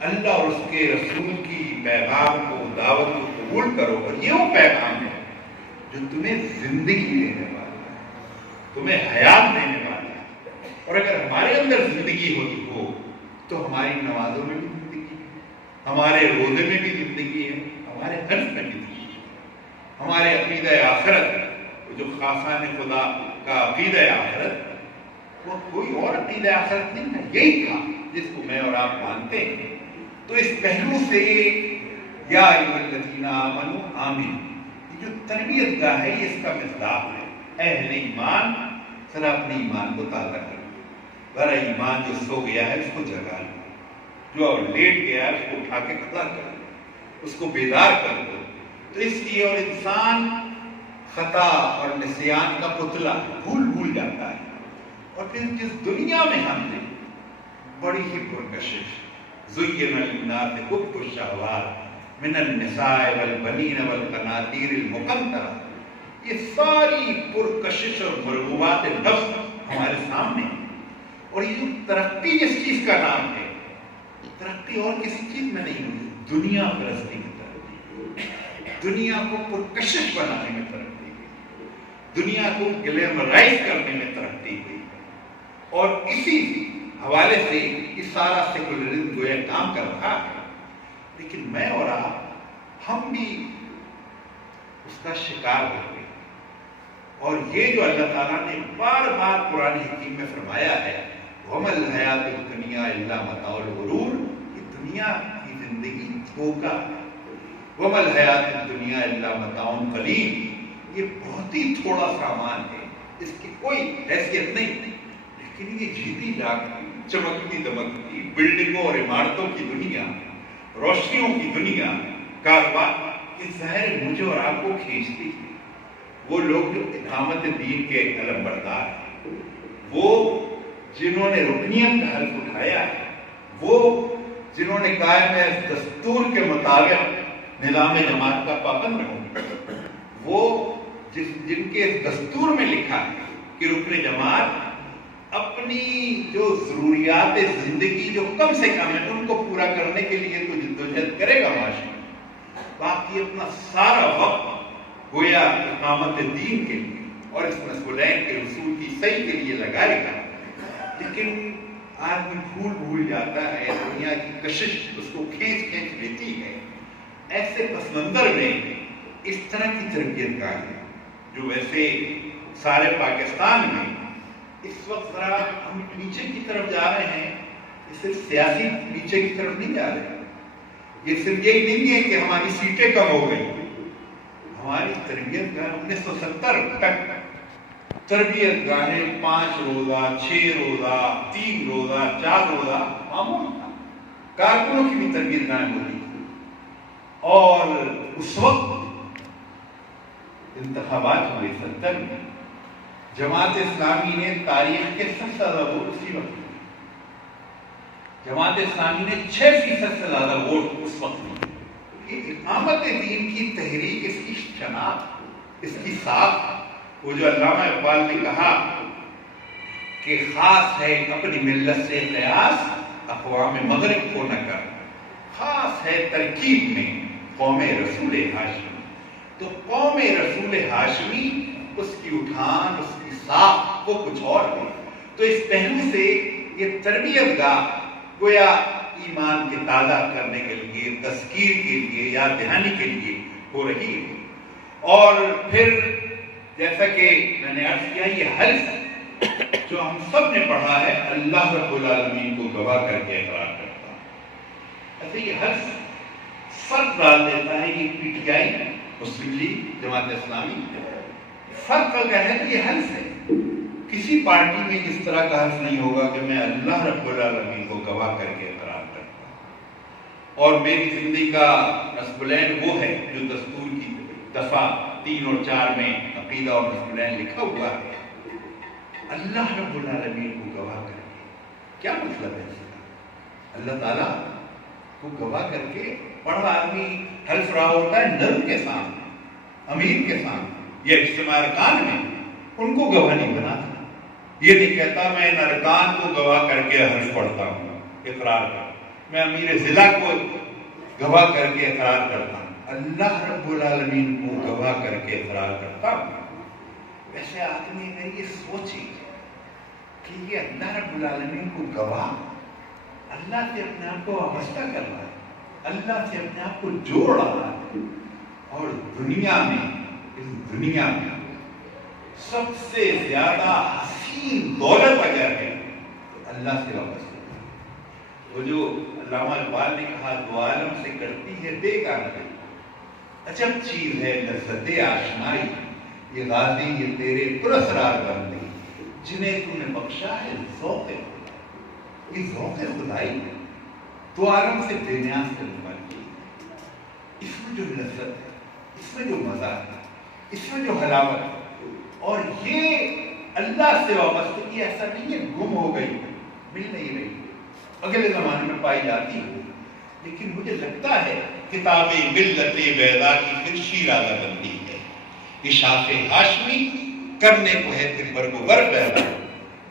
اللہ اور اس کے رسول کی پیغام کو، دعوت کو قبول کرو، اور یہ وہ پیغام ہے جو تمہیں زندگی دینے والا ہے، تمہیں حیات دینے والا ہے۔ اور اگر ہمارے اندر زندگی ہو تو ہماری نمازوں میں بھی زندگی ہے، ہمارے روزے میں بھی زندگی ہے، ہمارے حج میں بھی زندگی ہے، ہمارے عقیدہ آخرت، جو خاصان خدا کا عقیدہ آخرت، وہ کوئی اور عقیدہ آخرت نہیں تھا، یہی تھا جس کو میں اور آپ مانتے ہیں۔ تو اس پہلو سے یا ایھا الذین آمنوا آمین، یہ جو تربیت گاہ ہے، یہ اس کا مصداق ہے۔ اہل ایمان ذرا اپنے ایمان کو تازہ کرو، ذرا ایمان جو سو گیا ہے اس کو جگا لو، جو لیٹ گیا ہے اس کو اٹھا کے کھڑا کر دو، اس کو بیدار کر دو۔ تو اس لیے اور انسان خطا اور نسیان کا پتلا بھول جاتا ہے، اور پھر جس دنیا میں ہم نے بڑی ہی پرکشش، زُيِّنَ لِلنَّاسِ حُبُّ الشَّهَوَاتِ مِنَ النِّسَاءِ وَالْبَنِينَ وَالْقَنَاطِيرِ الْمُقَنطَرَةِ، یہ ساری پرکشش اور مرغوبات نفس ہمارے سامنے ہیں۔ اور یہ جو ترقی جس چیز کا نام ہے، ترقی اور کسی چیز میں نہیں ہوتی، دنیا پرستی کی ترقی، دنیا کو پرکشش بنانے میں ترقی ہوئی، دنیا کو گلیمرائز کرنے میں ترقی ہوئی، اور اسی حوالے سے یہ سارا سیکولرزم جو ہے کام کر رہا ہے۔ لیکن میں اور آپ، ہم بھی اس کا شکار ہو گئے، اور یہ جو اللہ تعالیٰ نے بار بار قرآن حکیم میں فرمایا ہے، وَمَا الْحَيَاةُ الدُّنْيَا إِلَّا مَتَاعُ الْغُرُورِ، یہ دنیا کی زندگی دھوکہ ہے۔ وَمَا الْحَيَاةُ الدُّنْيَا إِلَّا مَتَاعٌ قَلِيلٌ، یہ بہت ہی تھوڑا سامان ہے، اس کی کوئی حیثیت نہیں۔ لیکن یہ جیتی جاگتی، چمکتی دمکتی بلڈنگوں اور عمارتوں کی دنیا، روشنیوں کی دنیا، کاروبار، یہ ظاہر مجھے اور آپ کو کھینچتی ہے۔ وہ لوگ جو اقامت دین کے علم بردار ہیں، وہ جنہوں نے رکنیت کا حلف اٹھایا ہے، وہ جنہوں نے کہا ہے میں اس دستور کے مطابق نظام جماعت کا پابند رہوں، وہ جن کے اس دستور میں لکھا ہے کہ رکن جماعت اپنی جو ضروریات زندگی جو کم سے کم ہے ان کو پورا کرنے کے لیے تو جدوجہد کرے گا معاشرے میں، باقی اپنا سارا وقت گویا اقامت دین کے لیے اور اس مسئولین کے رسول کی صحیح کے لیے لگائے گا۔ لیکن آدمی بھول جاتا ہے، دنیا کی کشش اس کو کھینچ لیتی ہے۔ ایسے پس منظر میں اس طرح کی تربیت گاہ ہے جو ویسے سارے پاکستان میں اس وقت ذرا ہم نیچے کی طرف جا رہے ہیں، یہ صرف سیاسی نیچے کی طرف نہیں جا رہے، یہ صرف یہی نہیں ہے کہ ہماری سیٹیں کم ہو گئی، ہماری تربیت گاہ 1970 تک تربیت گاہیں 5 روزہ، 6 روزہ، 3 روزہ، 4 روزہ معمول تھا، کارکنوں کی بھی تربیت گاہیں ہوتی تھی۔ اور اس وقت انتخابات ہوئے 70 میں، جماعت اسلامی نے تاریخ کے سب سے زیادہ ووٹ اسی وقت دیے، جماعت اسلامی نے 6% سے زیادہ ووٹ اس وقت دیے۔ یہ اقامت دین کی تحریک، اس کی شناخت، اس کی ساخت، وہ جو علامہ اقبال نے کہا کہ خاص ہے اپنی ملت سے قیاس، اقوام مغرب کو نہ کر، خاص ہے ترکیب میں قوم رسول ہاشمی۔ تو قوم رسول ہاشمی، اس کی اٹھان، اس کی ساخت وہ کچھ اور ہے۔ تو اس پہلو سے یہ تربیت گاہ گویا ایمان کے تازہ کرنے کے لیے، تذکیر کے لیے، یاد دہانی کے لیے ہو رہی ہے۔ اور پھر جیسا کہ میں نے عرض کیا، یہ حلف جو ہم سب نے پڑھا ہے، اللہ رب العالمین کو گواہ کر کے اقرار کرتا ہے۔ ایسے یہ حلف فرق ڈال دیتا ہے، یہ P T I, Muslim league, Jamaat Islami, فرق اگر ہے تو یہ حلف ہے۔ کسی پارٹی میں اس طرح کا حلف نہیں ہوگا کہ میں اللہ رب العالمین کو گواہ کر کے اقرار کرتا ہوں، اور میری زندگی کا نصب العین وہ ہے جو دستور کی دفعہ 3 اور 4 میں عقیدہ اور نصب العین لکھا ہوا ہے، اللہ رب العالمین کو گواہ کر کے۔ کیا مطلب ہے اس کا؟ اللہ تعالیٰ کو گواہ کر کے بڑا آدمی حلف رہا ہوتا ہے نرم کے سامنے، امیر کے سامنے، یہ اجتماع ارکان میں ان کو گواہ نہیں بناتا، یہ نہیں کہتا میں ان ارکان کو گواہ کر کے حلف پڑھتا ہوں، اقرار کرتا ہوں، میں امیر ضلع کو گواہ کر کے اقرار کرتا ہوں، اللہ رب العالمین کو گواہ کر کے اقرار کرتا ہوں۔ ویسے آدمی نے یہ سوچی کہ یہ اللہ رب العالمین کو گواہ، اللہ سے اپنے آپ کو وابستہ کر رہا ہے، اللہ سے اپنے آپ کو جوڑ رہا ہے، اور دنیا میں، اس دنیا میں سب سے زیادہ حسین دولت اگر ہے تو اللہ سے وابستہ۔ وہ جو علامہ اقبال نے کہا دو عالم سے کرتی ہے بے گانگی، عجب چیز ہے لذت آشنائی، یہ غازی یہ تیرے پراسرار بندے جنہیں تو نے بخشا ہے ذوق خدائی، یہ ذوق خدائی دو عالم سے بے نیاز کرنے والی، اس میں جو لذت ہے، اس میں جو مزہ ہے، اس میں جو حلاوت ہے، اور یہ اللہ سے وابستگی ایسا نہیں ہے گم ہو گئی، مل نہیں رہی، اگلے زمانے میں پائی جاتی ہے، لیکن مجھے لگتا ہے کتاب ملت بیضا کی پھر شیرازہ بندی ہے، اشاف ہاشمی کرنے کو ہے پھر برگوبر پیدا،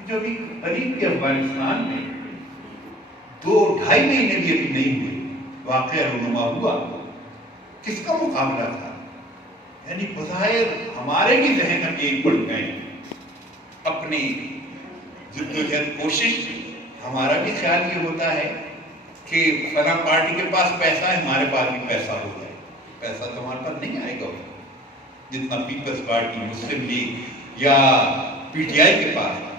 جو بھی قریب کے افغانستان میں 2-2.5 مہینے بھی ابھی نہیں ہوئے واقعہ رونما ہوا، کس کا مقابلہ تھا؟ یعنی بظاہر ہمارے بھی ذہن میں ایک پڑ گئے، اپنی جدوجہد کوشش، ہمارا بھی خیال یہ ہوتا ہے کہ فلاں پارٹی کے پاس پیسہ ہے، ہمارے پاس بھی پیسہ ہو جائے، پیسہ تو ہمارے پاس نہیں آئے گا جتنا پیپلز پارٹی، مسلم لیگ یا پی ٹی آئی کے پاس ہے،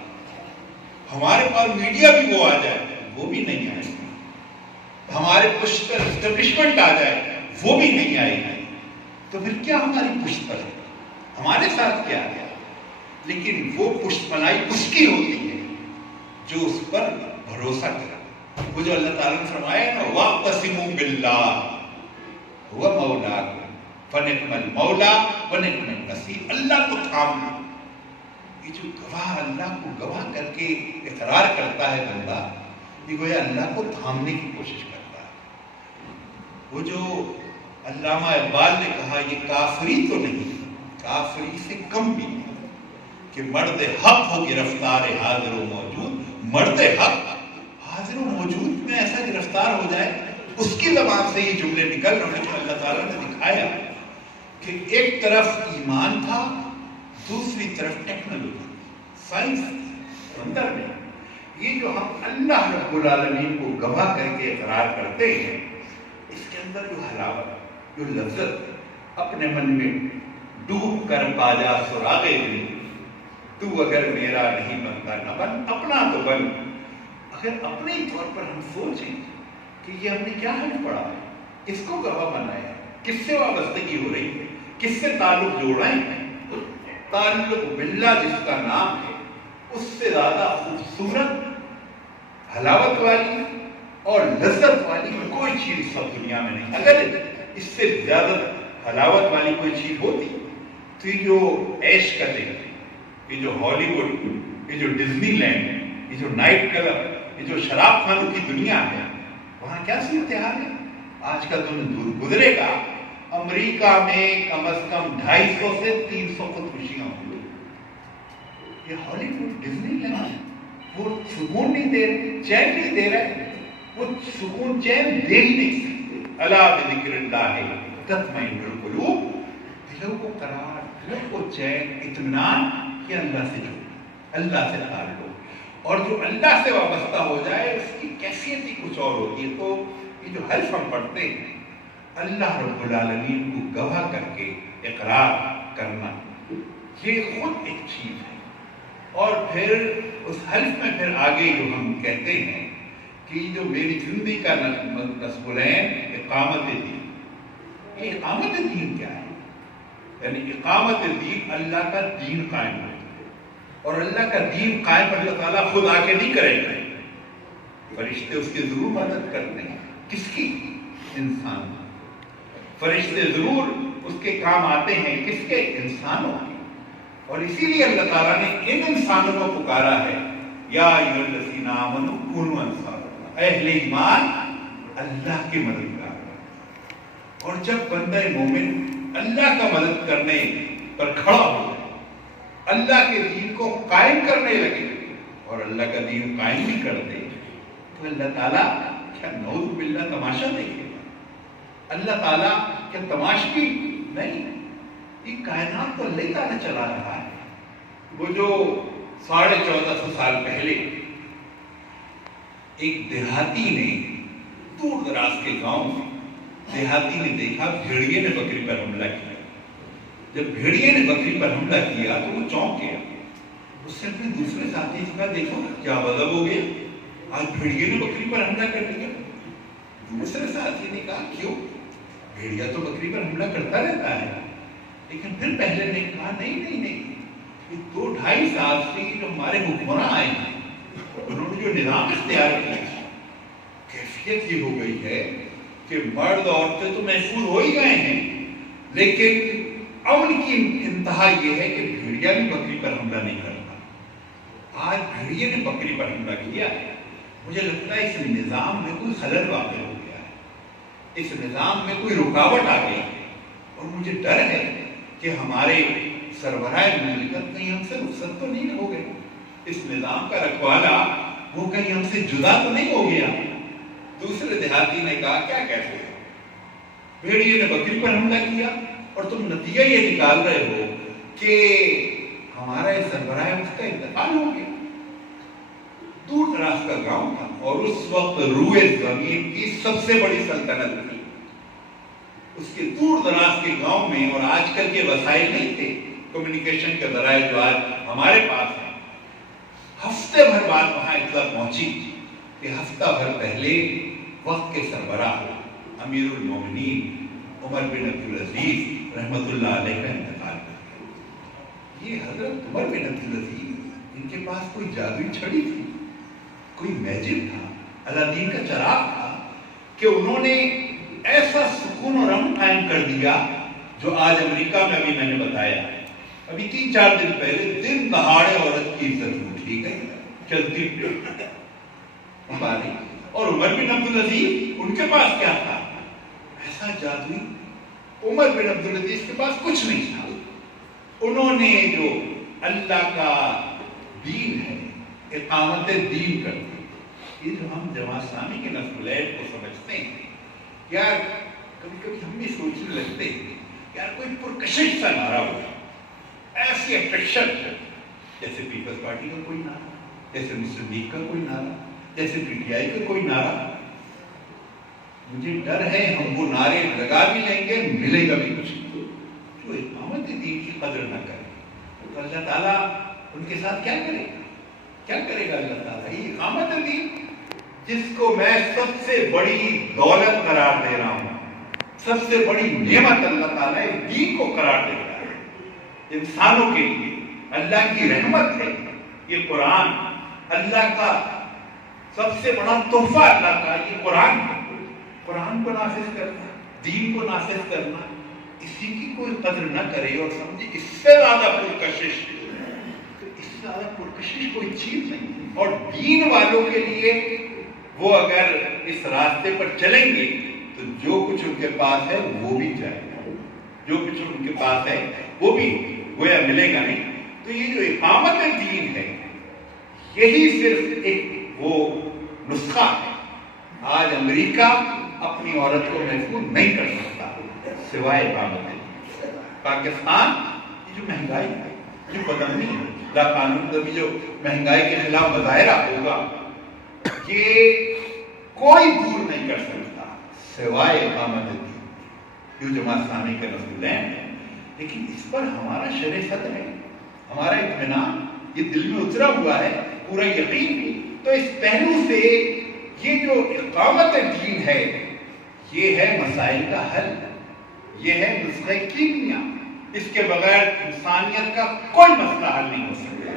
ہمارے پاس میڈیا بھی وہ آ جائے وہ بھی نہیں آئے گا، ہمارے پشت پر اسٹیبلشمنٹ آ جائے وہ بھی نہیں آئے گا، تو پھر کیا ہماری پشت پر ہے، ہمارے ساتھ کیا ہے؟ لیکن وہ پشت پناہی اس کی ہوتی ہے جو اس پر بھروسہ کرے، وہ جو اللہ تعالیٰ نے فرمایا نا وَاعْتَصِمُوا بِاللَّهِ هُوَ مَوْلَاكُمْ فَنِعْمَ الْمَوْلَىٰ وَنِعْمَ النَّصِيرُ، اللہ کو تھام لو، یہ جو گواہ اللہ کو گواہ کر کے اقرار کرتا ہے بندہ، یہ گویا اللہ کو تھامنے کی کوشش کرتا ہے۔ وہ جو علامہ اقبال نے کہا یہ کافری تو نہیں، کافری سے کم بھی نہیں، کہ مرد حق ہو گرفتار حاضر و موجود، مرد حق حاضر و موجود میں ایسا گرفتار ہو جائے، اس کی زبان سے یہ جملے نکل رہے ہیں۔ اللہ تعالیٰ نے دکھایا کہ ایک طرف ایمان تھا، دوسری طرف ٹیکنالوجی، سائنس اندر میں، یہ جو ہم اللہ رب العالمین کو گواہ کر کے اقرار کرتے ہیں، اس کے اندر جو حلاوت، جو لذت، اپنے من میں ڈوب کر پا جا سراغے دل، تو اگر میرا نہیں بنتا نہ بن، اپنا تو بن۔ اگر اپنے طور پر ہم سوچیں کہ یہ ہم نے کیا حل پڑا ہے، اس کو گواہ بنایا، کس سے وابستگی ہو رہی ہے، کس سے تعلق جوڑ رہے ہیں، تعلق باللہ جس کا نام ہے، اس سے زیادہ خوبصورت، حلاوت والی اور لذت والی کوئی چیز سب دنیا میں نہیں۔ اگر اس سے زیادہ حلاوت والی کوئی چیز ہوتی تو یہ جو عیش کرتے ہیں، یہ جو ہالی ووڈ، یہ جو ڈزنی لینڈ، یہ جو نائٹ کلب، یہ جو شراب خانوں کی دنیا ہے، وہاں کیا صورتحال ہے؟ آج کا دن دور گزرے گا، امریکہ میں کم از کم 250 سے 300 خودکشیاں ہوئی۔ یہ ہالی ووڈ، ڈزنی لینڈ، وہ سکون نہیں دے رہے، چین نہیں دے رہے، وہ سکون چین دے ہی نہیں سکتے۔ الا بذکر اللہ تطمئن القلوب، دلوں کو قرار، دلوں کو چین، اطمینان، کہ اللہ سے جڑو، اللہ سے تعلق، اور جو اللہ سے وابستہ ہو جائے اس کی کیفیت ہی کچھ اور ہوتی ہے۔ تو یہ جو حلف ہم پڑھتے ہیں، اللہ رب العالمین کو گواہ کر کے اقرار کرنا، یہ خود ایک چیز ہے۔ اور پھر اس حلف میں پھر آگے جو ہم کہتے ہیں کہ جو میری زندگی کا نصبالعین اقامت دین، یہ اقامت دین کیا ہے؟ یعنی اقامت دین، اللہ کا دین قائم ہے، اور اللہ کا دین قائم اللہ تعالیٰ خود آ کے نہیں کرے گا، فرشتے اس کی ضرور مدد کرتے ہیں۔ کس کی؟ انسان۔ فرشتے ضرور اس کے کام آتے ہیں، کس کے؟ انسانوں کے۔ اور اسی لیے اللہ تعالیٰ نے ان انسانوں کو پکارا ہے، یا ایھا الذین آمنوا کونوا انصار اللہ، اہل ایمان اللہ کی مددگار۔ اور جب بندہ مومن اللہ کا مدد کرنے پر کھڑا ہو جائے، اللہ کے دین کو قائم کرنے لگے اور اللہ کا دین قائم بھی کر دے، تو اللہ تعالیٰ کیا نعوذ باللہ تماشا دیکھے گا؟ اللہ تعالیٰ کیا تماشبی نہیں؟ یہ کائنات تو اللہ تعالیٰ چلا رہا ہے. وہ جو 1450 سال پہلے ایک دیہاتی نے دور دراز کے گاؤں میں دیہاتی نے دیکھا بھیڑیے نے بکری پر حملہ کیا. جب بھیڑیے نے بکری پر حملہ کیا تو وہ چونک گیا. اس نے اپنے دوسرے ساتھی سے کہا دیکھو کیا غضب ہو گیا, آج بھیڑیے نے بکری پر حملہ کر دیا. دوسرے ساتھی نے کہا کیوں؟ بھیڑیا تو بکری پر حملہ کرتا رہتا ہے. لیکن پھر پہلے نے کہا نہیں, یہ 2-2.5 سال سے جو ہمارے حکمراں آئے ہیں انہوں نے جو نظام اختیار کیا کیفیت یہ ہو گئی ہے کہ مرد عورتیں تو محفوظ ہو ہی گئے ہیں, لیکن امن کی انتہا یہ ہے کہ بھیڑیا بھی بکری پر حملہ نہیں کرتا. آج بھیڑیے نے بکری پر حملہ کیا. مجھے لگتا ہے اس نظام میں کوئی خلل واقع ہو گیا ہے, اس نظام میں کوئی رکاوٹ آ گئی ہے, اور مجھے ڈر ہے کہ ہمارے سربراہ مملکت کہیں ہم سے رخصت تو نہیں ہو گئے, اس نظام کا رکھوالا وہ کہیں ہم سے جدا تو نہیں ہو گیا. دوسرے دیہاتی نے کہا کیا کہتے ہو, بھیڑیے نے بکری پر حملہ کیا اور تم نتیجہ یہ نکال رہے ہو کہ ہمارا یہ سربراہ اس کا انتقال ہو گیا. دور دراز کا گاؤں تھا اور اس وقت روئے زمین کی سب سے بڑی سلطنت تھی. اس کے دور دراز کے گاؤں میں, اور آج کل کے وسائل نہیں تھے کمیونیکیشن کے ذرائع جو آج ہمارے پاس ہیں, ہفتے بھر بعد وہاں اطلاع پہنچی کہ ہفتہ بھر پہلے وقت کے سربراہ امیر المومنین عمر بن عبدالعزیز رحمۃ اللہ علیہ کا انتقال کر گیا. یہ حضرت عمر بن عبدالعزیز, ان کے پاس کوئی جادوئی چھڑی تھی, کوئی میجک تھا, الادین کا چراغ تھا کہ انہوں نے ایسا سکون اور امن قائم کر دیا جو آج امریکہ میں ابھی میں نے بتایا. ابھی 3-4 دن پہلے دن دہاڑے عورت کی عزت اٹھی گئی, چلتی اور عمر بن عبدالعزیز ان کے پاس کیا تھا؟ ایسا جادوئی. عمر بن عبدالعزیز کے پاس کچھ نہیں تھا. انہوں نے جو اللہ کا دین ہے, اقامت دین کر دی. یہ جو ہم جماعت اسلامی کے نسلین کو سمجھتے ہیں, یار کبھی کبھی ہم بھی سوچنے لگتے ہیں یار کوئی پرکشش سا نعرہ ہو, ایسی اٹریکشن, جیسے پیپلز پارٹی کا کوئی نعرہ, جیسے مسلم لیگ کا کوئی نعرہ, جیسے پی ٹی آئی کا کوئی نعرہ. مجھے ڈر ہے ہم وہ نعرے لگا بھی لیں گے, ملے گا بھی کچھ جو اقامت دین کی قدر نہ کرے تو اللہ تعالیٰ ان کے ساتھ کیا کرے گا؟ کیا کرے گا اللہ تعالیٰ؟ یہ اقامت دین جس کو میں سب سے بڑی دولت قرار دے رہا ہوں, سب سے بڑی نعمت اللہ تعالیٰ اس دین کو قرار دے رہا ہے انسانوں کے لیے. اللہ کی رحمت ہے یہ قرآن, اللہ کا سب سے بڑا تحفہ اللہ کا یہ قرآن ہے. قرآن کو نافذ کرنا, دین کو نافذ کرنا, اسی کی کوئی قدر نہ کرے اور سمجھے اس سے زیادہ پرکشش, اس سے زیادہ پرکشش کوئی چیز نہیں. اور دین والوں کے لیے وہ اگر اس راستے پر چلیں گے تو جو کچھ ان کے پاس ہے وہ بھی جائے گا, جو کچھ ان کے پاس ہے وہ بھی گویا ملے گا نہیں. تو یہ جو اقامت دین ہے یہی صرف ایک وہ نسخہ ہے. آج امریکہ اپنی عورت کو محفوظ نہیں کر سکتا سوائے اقامت دین. پاکستان یہ جو مہنگائی ہے, جو بدامنی ہے, لاقانون کبھی جو مہنگائی کے خلاف مظاہرہ ہوگا, یہ کوئی دور نہیں کر سکتا سوائے اقامت دین جو جماعت اسلامی کے رسولین ہیں. لیکن اس پر ہمارا شرع صدر ہے, ہمارا اطمینان, یہ دل میں اترا ہوا ہے, پورا یقین. تو اس پہلو سے یہ جو اقامت دین ہے یہ ہے مسائل کا حل, یہ ہے نسخہ کیمیا. اس کے بغیر انسانیت کا کوئی مسئلہ حل نہیں ہو سکتا.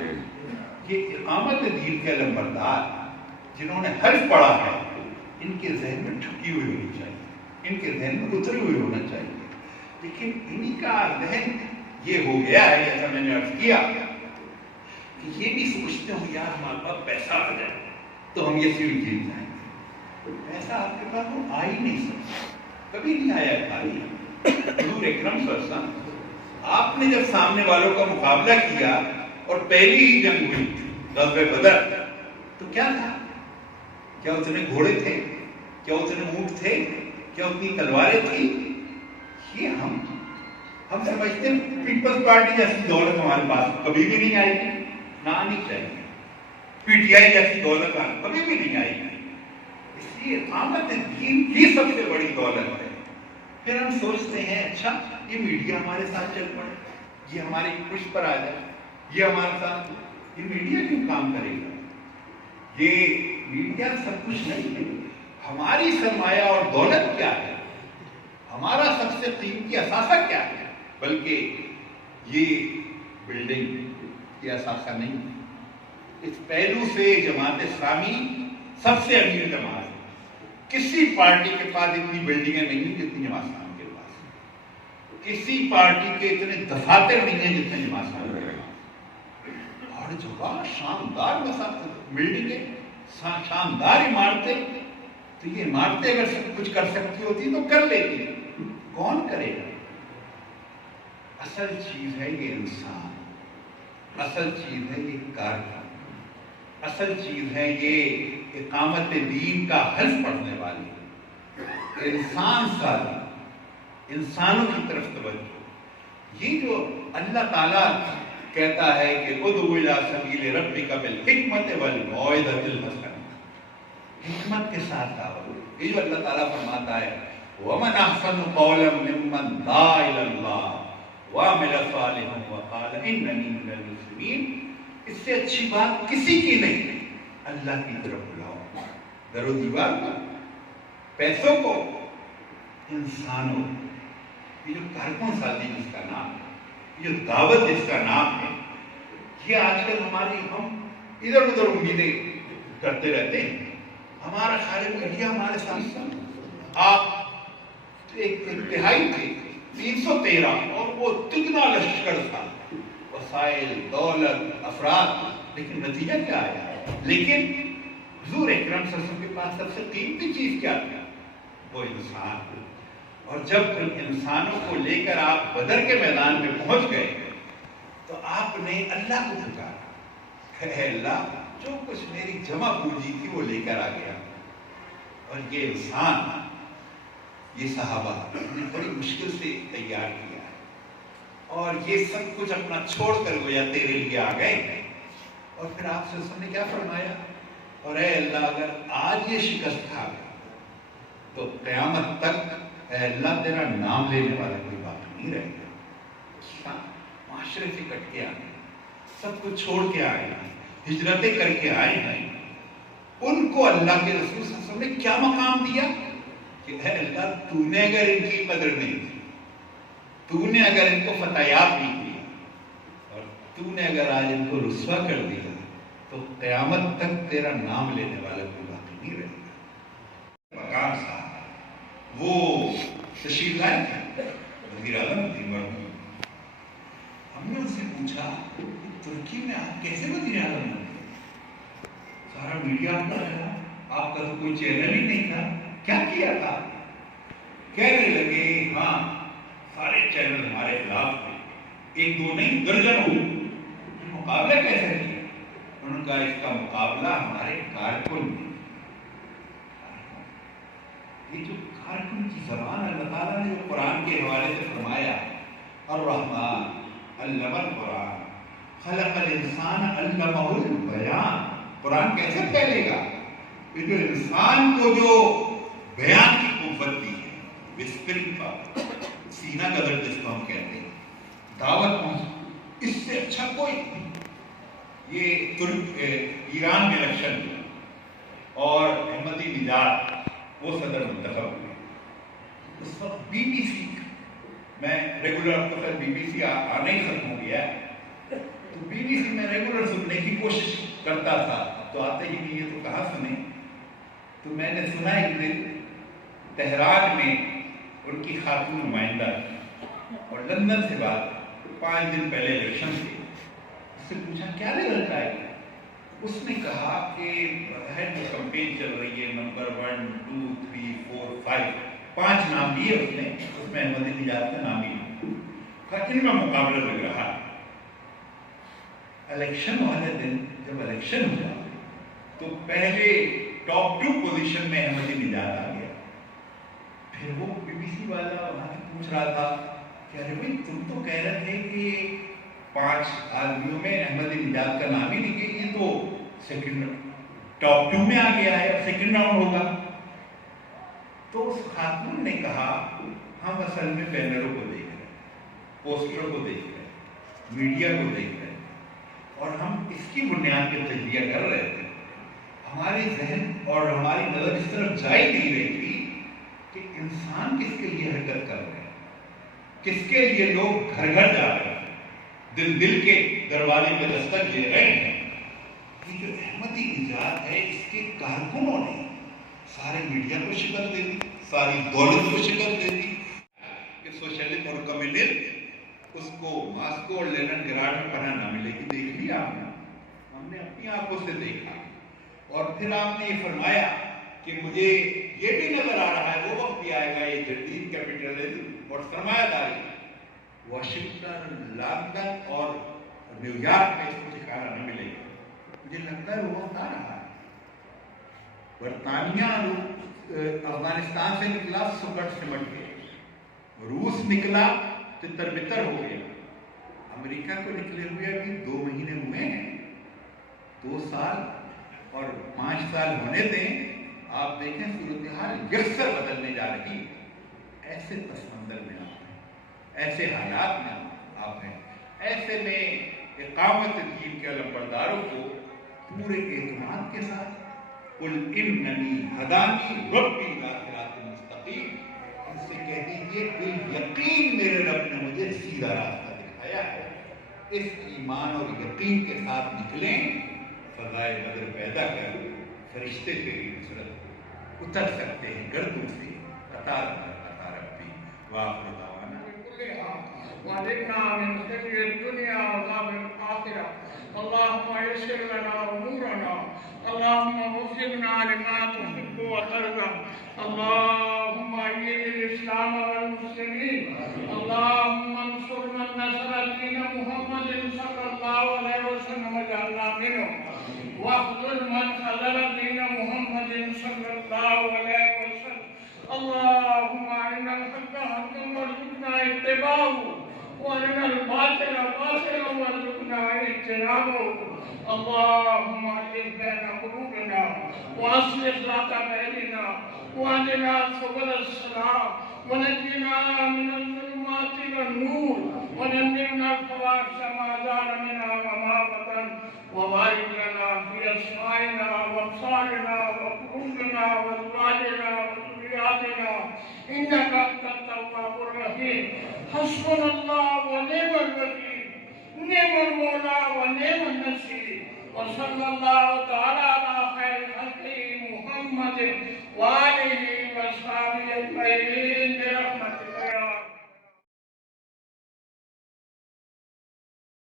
یہ اقامت دین کے علمبردار جنہوں نے حرف پڑھا ہے ان کے ذہن میں ٹھکی ہوئی ہونی چاہیے, ان کے ذہن میں اتری ہوئی ہونا چاہیے. لیکن انہی کا ذہن یہ ہو گیا ہے, جیسا میں نے عرض کیا, کہ یہ بھی سوچتے ہوں یار ہمارے پاس پیسہ آ جائے تو ہم یہ سیڑھی جیت جائیں گے. پیسہ آپ کے پاس وہ آ ہی نہیں سکتا, کبھی نہیں آیا خالی. حضور اکرم صلی اللہ علیہ وسلم, آپ نے جب سامنے والوں کا مقابلہ کیا اور پہلی ہی جنگ ہوئی غزوہ بدر, تو کیا تھا؟ کیا اتنے گھوڑے تھے؟ کیا اتنے اونٹ تھے؟ کیا اتنی تلواریں تھی؟ یہ ہم سمجھتے ہیں پیپلز پارٹی جیسی دولت ہمارے پاس کبھی بھی نہیں آئی گی، نہ آنی چاہیے. پی ٹی آئی جیسی دولت کبھی بھی نہیں آئی گی. اس لیے اقامت دین ہی سب سے بڑی دولت ہے. پھر ہم سوچتے ہیں اچھا یہ میڈیا ہمارے ساتھ چل پڑے، یہ ہماری پشت پر آ جائے، یہ ہمارے ساتھ، یہ میڈیا کیوں کام کرے گا؟ یہ میڈیا سب کچھ نہیں ہے. ہماری سرمایہ اور دولت کیا ہے؟ ہمارا سب سے قیمتی اثاثہ کیا ہے؟ بلکہ یہ بلڈنگ یہ اثاثہ نہیں. اس پہلو سے جماعت اسلامی سب سے امیر جماعت ہے. کسی پارٹی کے پاس اتنی بلڈنگیں نہیں ہیں جتنی جماعت اسلامی کے پاس. کسی پارٹی کے اتنے دفاتر نہیں ہیں جتنے جماعت اسلامی کے پاس. اور جگہ شاندار بلڈنگیں، شاندار عمارتیں. تو یہ عمارتیں اگر سب کچھ کر سکتی ہوتی تو کر لیتی، کون کرے گا؟ اصل چیز ہے یہ انسان، اصل چیز ہے یہ کارکن، اصل چیز ہے یہ اقامت دین کا حلف پڑھنے والی انسان سازی، انسانوں کی طرف توجہ. یہ جو اللہ تعالیٰ کہتا ہے کہ ادعو الی سبیل ربک بالحکمت والموعظۃ الحسنہ، حکمت کے ساتھ دعوت. یہ جو اللہ تعالیٰ فرماتا ہے وَمَنْ أَحْسَنُ قَوْلًا مِّمَّنْ دَعَا إِلَى اللَّهِ وَعَمِلَ صَالِحًا وَقَالَ إِنَّنِي مِنَ الْمُسْلِمِينَ. اس سے اچھی بات کسی کی نہیں. اللہ کی طرف بلاؤ، در و دیوار کو، پیسوں کو، انسانوں. یہ جو کارکن سازی جس کا نام ہے، یہ جو دعوت جس کا نام ہے، یہ آج کل ہم ادھر ادھر امیدیں کرتے رہتے ہیں. ہمارا خالق میڈیا ہمارے ساتھ. آپ ایک انتہائی تھے 313 اور وہ تگنا لشکر تھا، وسائل، دولت، افراد، لیکن نتیجہ کیا آیا؟ لیکن حضور اکرم صلی اللہ علیہ وسلم کے پاس سب سے قیمتی چیز کیا تھا؟ وہ انسان. اور جب ان انسانوں کو لے کر آپ بدر کے میدان میں پہنچ گئے تو آپ نے اللہ کو پکارا، اے اللہ جو کچھ میری جمع پونجی تھی وہ لے کر آ گیا. اور یہ انسان، یہ صحابہ نے بڑی مشکل سے تیار کیا ہے، اور یہ سب کچھ اپنا چھوڑ کر گویا تیرے لیے آ گئے. اور پھر آپ سے نے کیا فرمایا؟ اور اے اللہ اگر آج یہ شکست کھا گیا تو قیامت تک اے اللہ تیرا نام لینے والا کوئی باقی نہیں رہے گا. معاشرے سے کٹ کے آئے، سب کچھ چھوڑ کے آئے ہیں، ہجرتیں کر کے آئے ہیں. ان کو اللہ کے رسول صلی اللہ علیہ وسلم نے کیا مقام دیا کہ اے اللہ تو نے اگر ان کی قدر نہیں کی، تو نے اگر ان کو فتح یاب نہیں کیا، اور تو نے اگر آج ان کو رسوا کر دیا تو قیامت تک تیرا نام لینے والا کوئی باقی نہیں رہے گا. مقام صاحب وہ تشریف لائے تھے وزیر اعظم تھی مرحوم. ہم نے ان سے پوچھا ترکی میں آپ کیسے وزیر اعظم بنے؟ سارا میڈیا آپ کا رہا، آپ کا تو کوئی چینل ہی نہیں تھا، کیا کیا تھا؟ کہنے لگے ہاں سارے چینل ہمارے خلاف تھے، ایک دو نہیں درجنوں. مقابلہ کیسے کیا؟ انہوں نے کہا اس کا مقابلہ ہمارے کارکن نے. یہ جو کارکن کی زبان اللہ تعالیٰ نے جو قرآن کے حوالے سے فرمایا الرحمن علم القرآن خلق الانسان علمہ البیان. قرآن کیسے پھیلے گا؟ یہ جو انسان کو جو بیان کی قوت دی ہے، وسپرنگ پاور، سینہ کا درد جس کو ہم کہتے ہیں، دعوت پہنچ، اس سے اچھا کوئی نہیں. یہ ایران میں الیکشن ہوا اور احمدی نژاد وہ صدر منتخب ہوئے. اس وقت بی بی سی، میں ریگولر بی بی سی آنا ہی ختم ہو گیا ہے، تو بی بی سی میں ریگولر سننے کی کوشش کرتا تھا، تو آتے ہی نہیں ہے تو کہاں سنیں. تو میں نے سنا ایک دن تہران میں ان کی خاتون نمائندہ اور لندن سے بات 5 دن پہلے الیکشن تھے. اس سے پوچھا کیا رزلٹ آئے گا؟ اس نے کہا کہ ہیڈ جو کمپین چل رہی ہے نمبر 1 2 3 4 5 5 نام لیے اس نے، اس میں احمدی نژاد کا نام ہی کہا ان میں مقابلہ لگ رہا ہے. الیکشن والے دن جب الیکشن ہوا تو پہلے ٹاپ 2 پوزیشن میں احمدی نژاد آ گیا. پھر وہ BBC والا وہاں سے پوچھ رہا تھا کہ ارے بھائی تم تو کہہ رہے تھے کہ 5 آدمیوں میں احمد نژاد کا نام ہی نہیں کہ یہ تو سیکنڈ ٹاپ 2 میں آ گیا ہے، اب سیکنڈ راؤنڈ ہوگا. تو اس خاتون نے کہا ہم اصل میں بینروں کو دیکھ رہے ہیں، پوسٹروں کو دیکھ رہے ہیں، میڈیا کو دیکھ رہے ہیں، اور ہم اس کی بنیاد پہ تجزیہ کر رہے تھے. ہماری ذہن اور ہماری نظر اس طرف جا ہی نہیں رہی تھی کہ انسان کس کے لیے حرکت کر رہے ہیں، کس کے لیے لوگ گھر گھر جا رہے ہیں، دل دل کے دروازے پہ دستک دے رہے ہیں. یہ جو احمدی نژاد ہے اس کے کارکنوں نے سارے میڈیا کو شکست دے دی، ساری دولت کو شکست دے دی کہ سوشلزم اور کمیونزم اس کو ماسکو اور لینن گراڈ میں پناہ نہ ملے گی. دیکھ لیا ہم نے اپنی آنکھوں سے دیکھا. اور پھر آپ نے یہ فرمایا کہ مجھے یہ بھی نظر آ رہا ہے وہ وقت بھی آئے گا یہ جدید کیپٹلزم اور سرمایہ داری واشنگٹن، لندن اور نیو یارک میں اس کو ٹھکانہ نہ ملے گا. مجھے لگتا ہے وہ وقت آ رہا ہے. برطانیہ افغانستان سے نکلا سکٹ سمٹ گیا، روس نکلا تتر بتر ہو گیا. امریکہ کو نکلے ہوئے ابھی 2 مہینے ہوئے ہیں، 2 سال اور 5 سال ہونے دیں. آپ دیکھیں صورتحال یکسر بدلنے جا رہی. ایسے پس منظر میں آپ ہیں، ایسے حالات میں آپ ہیں، ایسے میں اقامت دین کے علمبرداروں کو پورے اعتماد کے ساتھ قل اننی ہدانی ربی الی صراط مستقیم، ان سے کہہ دیجیے یقین میرے رب نے مجھے سیدھا راستہ دکھایا ہے. اس ایمان اور یقین کے ساتھ نکلیں. فضائے بدر پیدا کر فرشتے تیری نصرت اتر سکتے ہیں گردوں سے. قطار ربی وآخر دعوانا وَأَجِرْنَا مِنْ خِزْيِ الدُّنْيَا وَعَذَابِ الْآخِرَةِ. اللهم يسر لنا أمورنا، اللهم وفقنا لما تحب وترضى. اللهم أيد الإسلام والمسلمين، اللهم انصر من نصر دين محمد صلى الله عليه وسلم واجعلنا منهم، واخذل من خذل دين محمد صلى الله عليه وسلم. اللهم أرنا الحق حقا وارزقنا اتباعه، وارنا الباطل باطلا وارزقنا اجتنابه. اللهم ألف بين قلوبنا وأصلح ذات بيننا واهدنا سبل السلام ونجنا من الظلمات إلى النور ونجنا الفواحش ما ظهر منها وما بطن وبارك لنا في أسماعنا وأبصارنا وقلوبنا وأزواجنا وذرياتنا إنك أنت التواب الرحيم. حسبنا الله ونعم الوكيل، نعم المولى ونعم النصير. وصلى الله تعالى على خير خلقه محمد وآله وصحبه أجمعين.